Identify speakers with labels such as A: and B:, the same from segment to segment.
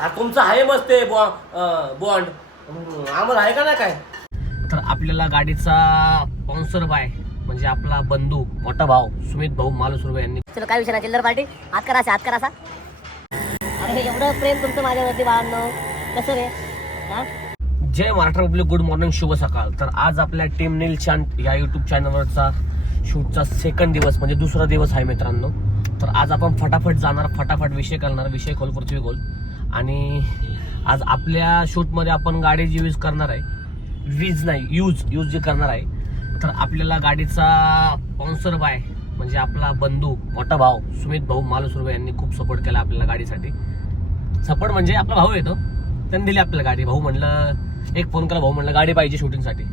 A: हा तुमचं आहे मस्त ते बॉन्ड आम्हाला आहे का नाही काय? तर आपल्याला गाडीचा स्पॉन्सर बाय म्हणजे आपला बंधू मोठा भाऊ सुमित भाऊ मालुसुर्वे यांनी.
B: चलो काय विषय नाही चिल्लर पार्टी हात करा असा हात करा असा. अरे एवढं प्रेम तुमचं माझ्यावरती बाळांनो. कसं रे? हा?
A: Jai Maharashtra public good morning शुभ सकाळ. तर आज आपल्या टीम नील चांद या युट्यूब चॅनलवरचा शूटचा सेकंड दिवस म्हणजे दुसरा दिवस आहे मित्रांनो. तर आज आपण फटाफट जाणार फटाफट विषय करणार विषय खोल पृथ्वी गोल. आणि आज आपल्या शूटमध्ये आपण गाडी जी यूज करणार आहे वीज नाही यूज यूज जे करणार आहे तर आपल्याला गाडीचा स्पॉन्सर बाय म्हणजे आपला बंधू मोठा भाऊ सुमित भाऊ मालुसुर्वे यांनी खूप सपोर्ट केला आपल्याला गाडीसाठी. सपोर्ट म्हणजे आपला भाऊ येतो. त्यांनी दिली आपल्याला गाडी. भाऊ म्हणलं एक फोन केला भाऊ म्हणलं गाडी पाहिजे शूटिंगसाठी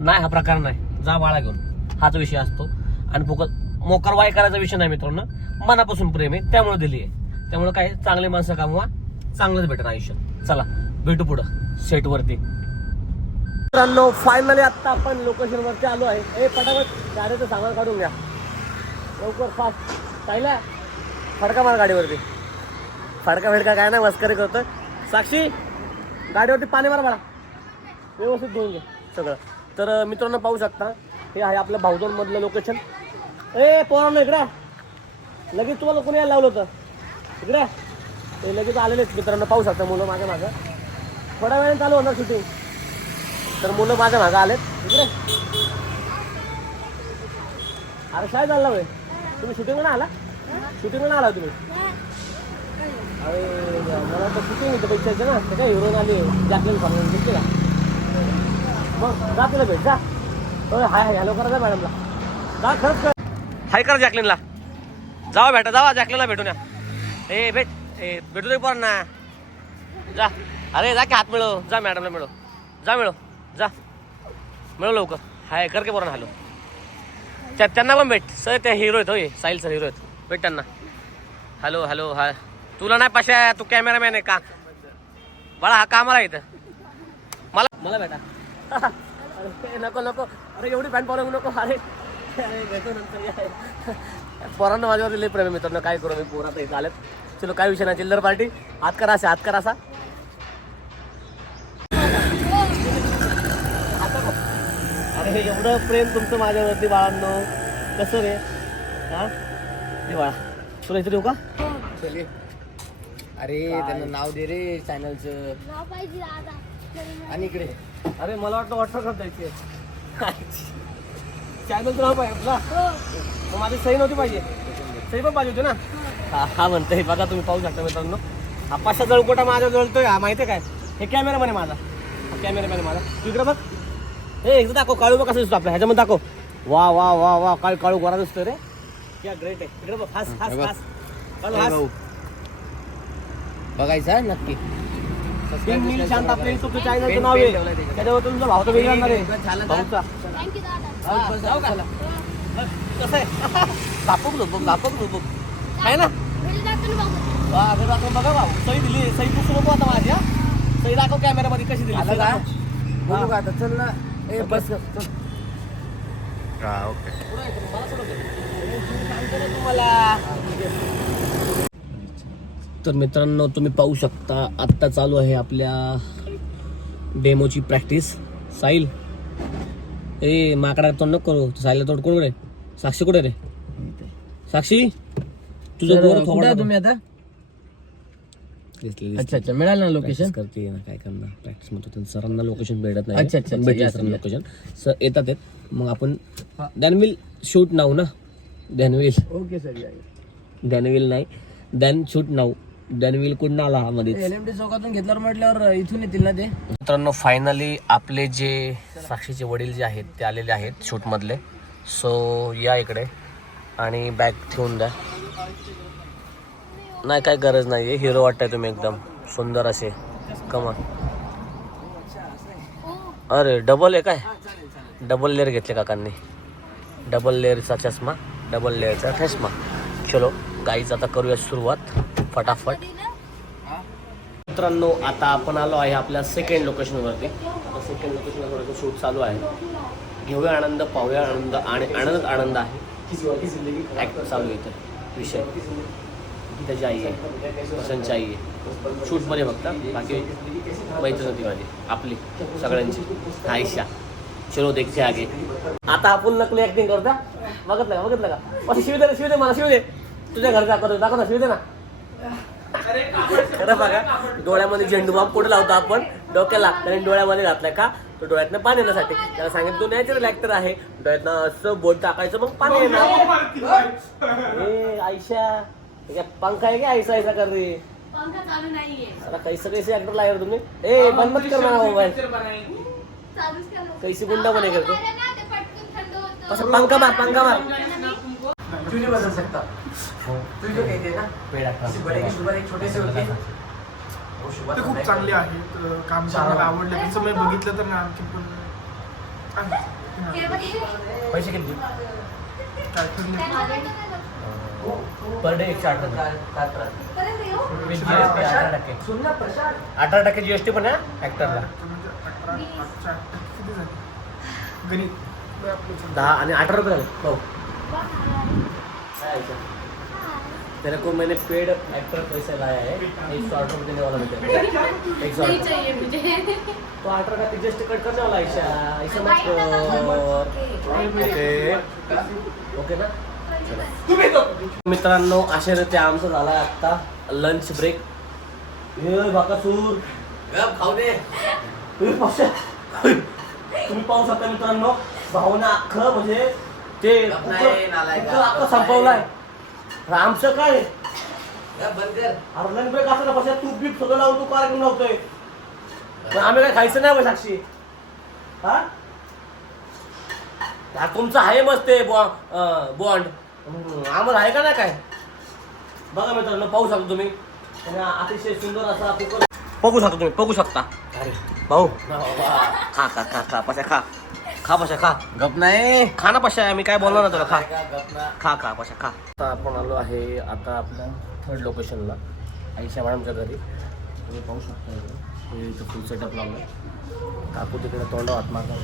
A: नाही हा प्रकार नाही. जा बाळा घेऊन. हाच विषय असतो. आणि फुकट मोकार वाय करायचा विषय नाही मित्रांनो. मनापासून प्रेम आहे. त्यामुळे दिली आहे. त्यामुळे काय चांगले माणसं कामवा. चांगलंच भेटेल आयुष्य चला भेटू पुढं सेटवरती मित्रांनो फायनली आता आपण लोकेशन वरती आलो आहे. ए पटापट गाडीचं सामान काढून घ्या. लवकर फास्ट. पाहिला फडका मार गाडीवरती. फडका फेडका काय नाही मस्करी करतोय. साक्षी गाडीवरती पाणी मार मला. व्यवस्थित धुवून घे सगळं. तर मित्रांनो पाहू शकता हे आहे आपलं भाऊजोन मधलं लोकेशन ए पोरांनो इकडा. लगेच तुम्हाला कोणी यायला लावलं होतं. इकडं. ते लगेच आलेलेच मित्रांनो पाहू शकता मुलं माझ्या मागं. थोड्या वेळाने चालू होणार शूटिंग तर मुलं माझ्या मागं आलेत. इकडे. अरे काय चालला भाई तुम्ही शूटिंगला आला? शूटिंगला आला तुम्ही? अरे मला तर शूटिंग होतं पैशाचं ना. ते काय हिरोन आली जॅकलिन फॉर्मेन दिसते का? मग जा तुला भेट जा. होय हाय हाय हॅलो करा जा मॅडमला जा खरंच हाय करा जॅकलिनला जावा भेटा जावा जॅकलिनला भेटून या. ए भेट. ए भेटू दे पोरांना. जा. अरे जा की हात मिळव. जा मॅडमला मिळव. जा मिळव. जा. मिळव लवकर. हाय कर के पोरांना हॅलो. त्या त्यांना पण भेट. सर त्या हिरो आहेत होय. साहिल सर हिरो आहेत. भेट त्यांना. Hello hello hi. तुला नाही पाशा तू कॅमेरामॅन आहे का? बाळा हा कामाला इथं? मला मला भेटा. अरे नको नको. अरे एवढी पॅन्ट पाहू नको. अरे अरे भेटू नंतर. पोरांना माझ्यावर लई प्रेम मित्रांनो. काय करू मी पोरात आलेत. चलो काय विषय नाही चिल्लर पार्टी. हात करा असा हात करा असा. अरे हे एवढं प्रेम तुमचं माझ्यावरती बाळांनो. कसं रे? हा? बाळा तुला इथे देऊ का?
C: अरे त्यांना नाव दे रे चॅनलचं आणि इकडे.
A: अरे मला वाटतं वॉटर कप द्यायची. चॅनल तुला पाहिजे आपला. मग माझी सही नव्हती पाहिजे. सही पण पाहिजे होती ना? हा हा म्हणतोय. बघा तुम्ही पाहू शकता मित्रांनो. हा पाचशा जळकोटा माझा जळतोय. हा माहिती आहे काय? हे कॅमेरामॅन आहे माझा. हा कॅमेरामॅन आहे माझा. तू इकडे बघ. हे एकदा दाखव. काळू बघ कसं दिसतो आपल्या ह्याच्यामध्ये दाखव. वा वा वा वा. काय काळू गोरा दिसतोय रे. क्या ग्रेट आहे. इकडे बघ. हास हास. हास. काळू, हास.
C: बघायचं हा नक्की.
A: तीन मिनिट शांत आपल्या युट्यूबचं चॅनलचं नाव आहे. त्याच्यावर तुमचा भाऊ तर वेगळा राहणार आहे. भाऊचा. हा? कसं आहे? लोक दापक लोक आहे ना? वा बघा भाऊ. सही दिली सही पुसू नको आता माझी हा सही दाखव कॅमेरामध्ये कशी दिली. सही? दाखव.
C: का आता? चल ना. ए बस
A: चल.
C: ओके.
A: पुढं आहे तुम्ही, मला सोडून दे. मी सांगतो ना तुम्हाला. तर मित्रांनो तुम्ही पाहू शकता आत्ता चालू आहे आपल्या डेमोची प्रॅक्टिस. साहिल ए माकडा तोंड नको करू. साहिल तोंड कोण रे साक्षी कुठे रे? साक्षी? तुझं गोरं दाखव.
C: तुम्ही आता. अच्छा अच्छा मिळालं ना लोकेशन
A: करते ना काय करणार? प्रॅक्टिस म्हणतो त्यांचं सरांना लोकेशन भेटत नाही.
C: अच्छा, अच्छा, अच्छा,
A: भेटेल सरांना. लोकेशन सर येतात आहेत. मग आपण दॅन विल शूट नाव ना? Then will
C: okay sir
A: then will नाही. Then shoot now then will कुठं आला हा मध्ये
C: एल एम डी चौकातून घेतल्यावर म्हटल्यावर इथून येतील ना ते?
A: मित्रांनो फायनली आपले जे साक्षीचे वडील जे आहेत ते आलेले आहेत शूटमधले सो या इकडे. आणि बॅग ठेवून द्या. नाही काय गरज नाही आहे हिरो वाटताय तुम्ही एकदम. सुंदर असे. कमा अरे डबल आहे काय? डबल लेअर घेतले काकांनी. डबल लेअरचा चष्मा डबल लेअरचा चष्मा. चलो गाईच आता करूया सुरुवात. फटाफट. मित्रांनो आता आपण आलो आहे आपल्या सेकंड लोकेशनवरती आता सेकंड लोकेशनला थोडंसं शूट चालू आहे. घेऊया आनंद पाहूया आनंद आणि आनंद आनंद आहे. ॲक्ट चालू आहे इथं. विषय. त्याची आई आहे वसंतची आई आहे. शूटमध्ये फक्त बाकी मैत्री होती माझी. आपली सगळ्यांची. आयुष्या चलो देखते आगे. आता आपण नकली ऍक्टिंग करता बघितलं का बघितलं का? असं शिव दे शिव दे मला शिव दे. तुझ्या घरी दाखवतो दाखव ना शिव दे ना. खरं बघा डोळ्यामध्ये झेंडू बाम कुठे लावतो आपण? डोक्याला त्याने डोळ्यामध्ये घातलाय का? तो डोळ्यातनं पाणी येण्यासाठी. त्याला सांगितलं तो नॅचरल ऍक्टर आहे. डोळ्यातनं असं बोट टाकायचं मग पाणी येणार. आयशा. काय पंखा आहे का ऐसा ऐसा कर रे?
D: पंखा चालू नाहीये.
A: साला कैसे कैसे ऍक्टर लागे तुम्ही? ए बंद मत कर मला मोबाईल
D: चालूच करा.
A: कैसे गुंडा बने करतो
D: अरे ना, ते.
A: कसं पंखा मार पंखा मार.
C: तू नहीं बदल सकता तू जो कहते हैं ना? किसी बड़े की शुरुआत एक छोटे से होती. है
E: ते खूप
C: है।
E: चांगले आहेत काम मला आवडलं. त्यांचं मी बघितलं तर ना आणखी पण चांगलं.
D: हे बघ.
A: पैसे किती?
E: काय
A: पर डे एकशे अठरा
C: काय त्रास?
D: परत येऊ.
A: अठरा टक्के.
C: सुन ना प्रशांत
A: अठरा टक्के जीएसटी पण आहे? ऍक्टरला
E: म्हणजे अठरा पाचच्या आठ किती झाले गणित. लय आपलं चांगलं.
A: दहा आणि अठरा रुपये झाले. भाऊ काय ऐका? तेरे को मैंने पेड एक्टर पैसे लाया है एक सौ आठ रुपये देने वाला मुझे एक सौ
D: नहीं
A: आठ
D: चाहिए मुझे.
A: तो अठारह का जीएसटी कट करने वाला ऐसा ऐसा मत कर ओके. ओके ना? मित्रांनो अशा रीते आमचं झाला आता लंच ब्रेक हे बाकासूर
C: खाऊ दे.
A: तुम्ही पाहू शकता तुम्ही पाहू शकता मित्रांनो भावना अख्खं म्हणजे ते अख्खं संपवलाय. आमचं काय? अरे लंच ब्रेक असं ना तूप बीप सगळं लावून तू कार्यक्रम लावतोय पण आम्ही काय खायचं नाही बा साक्षी. हा? तुमचं आहे मस्त ते बॉन्ड आम्हाला आहे का नाही काय? बघा मित्रांनो पाहू शकता तुम्ही. आणि अतिशय सुंदर असा कुकर बघू शकता तुम्ही बघू शकता. अरे. भाऊ खा खा खा खा पशा खा. खा पशा खा.
C: गप नाही.
A: खा ना पशा मी काय बोलणार ना तुला खा. खा खा पशा खा. आता आपण आलो आहे आता आपल्या थर्ड लोकेशनला आईशा मॅडमच्या घरी. तुम्ही पाहू शकता इथं. फुल सेटअप लावलं काकू तिकडे तोंड हात मारणार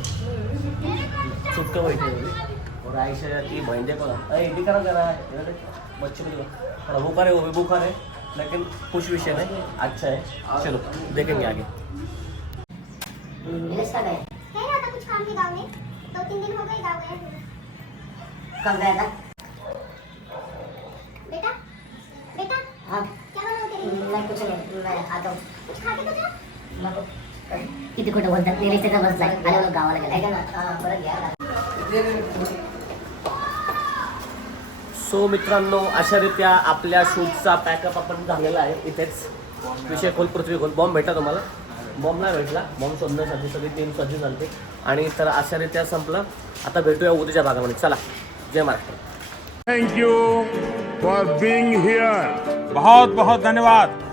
A: चुटकं बैठे होती और आईशा ती बहन देखो ना। अरे हिंदी करा जरा इधर देख, बच्चे को देखो। थोड़ा बुखार है वो भी बुखार है लेकिन कुछ विषय नहीं अच्छा है। चलो देखेंगे आगे।
B: निलेश का गए
F: है ना था कुछ काम भी गाँव में दो तीन दिन हो गए गाँव गए हुए।
B: कब गया था?
F: बेटा बेटा
B: हाँ।
F: क्या बनाओ तेरे? लिए?
B: नाही कुछ नाही मैं आता हूँ।
F: कुछ खा के तो जा।
B: नको किती खोटं बोलतात निलेश त्याचा बस जाईल आले लोक गावाला गेले। ऐका ना हा, परत घ्या
A: सो मित्रांनो अशा रीत्या आपल्या शूटचा पॅकअप आपण झालेला आहे. इथेच विषय खोल पृथ्वी खोल. बॉम्ब भेटला तुम्हाला? बॉम्ब नाही भेटला. बॉम्ब शोधण्यासाठी सगळी टीम सज्ज झाली आणि तर अशा रीत्या संपलं. आता भेटूया उद्याच्या भागामध्ये. चला. जय Maharashtra.
G: You for being here. बहुत बहुत धन्यवाद.